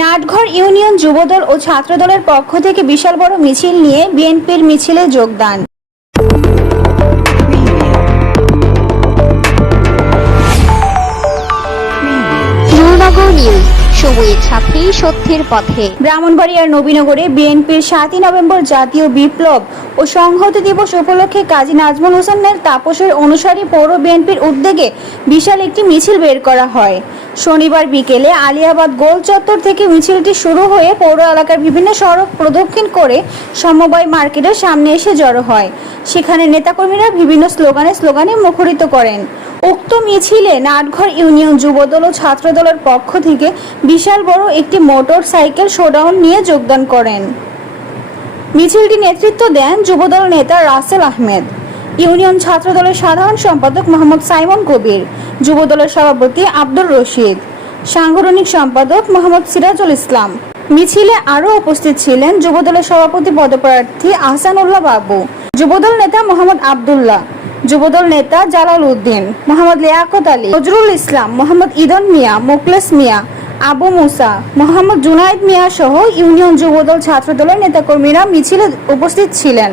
Natghar union Jubodal ও ছাত্রদলের পক্ষ থেকে বিশাল বড় মিছিল নিয়ে বিএনপির মিছিলে যোগদান। সময়ের সাথে সত্যের পথে। ব্রাহ্মণবাড়িয়ার নবীনগরে বিএনপির সাতই নভেম্বর জাতীয় বিপ্লব ও সংহতি দিবস উপলক্ষে কাজী নাজমুল হোসেনের তাপসের অনুসারী পৌর বিএনপির উদ্যোগে বিশাল একটি মিছিল বের করা হয়। শনিবার বিকেলে আলিয়াবাদ গোল চত্বর থেকে মিছিলটি শুরু হয়ে পৌর এলাকার বিভিন্ন সড়ক প্রদক্ষিণ করে সমবায় মার্কেটের সামনে এসে জড়ো হয়। সেখানে নেতাকর্মীরা বিভিন্ন স্লোগানে স্লোগানে মুখরিত করেন। উক্ত মিছিলে নাটঘর ইউনিয়ন যুবদল ও ছাত্রদলের পক্ষ থেকে বিশাল বড় একটি মোটর সাইকেল শোডাউন নিয়ে যোগদান করেন। মিছিলটি নেতৃত্ব দেন যুবদল নেতা রাসেল আহমেদ। ইউনিয়ন ছাত্রদলের সাধারণ সম্পাদক মোহাম্মদ সাইমন কবির। যুবদলের সভাপতি আব্দুর রশিদ, সাংগঠনিক সম্পাদক মোহাম্মদ সিরাজুল ইসলাম। মিছিলে আরও উপস্থিত ছিলেন যুবদলের সভাপতি পদপ্রার্থী আহসানুল্লাহ বাবু, যুবদল নেতা মোহাম্মদ আবদুল্লাহ, যুবদল নেতা জালাল উদ্দিন, মোহাম্মদ লিয়াকত আলী, নজরুল ইসলাম, মোহাম্মদ ইদন মিয়া, মোকলেস মিয়া, আবু মুসা, মোহাম্মদ জুনায়েদ মিয়া সহ ইউনিয়ন যুবদল ছাত্রদলের নেতাকর্মীরা মিছিলে উপস্থিত ছিলেন।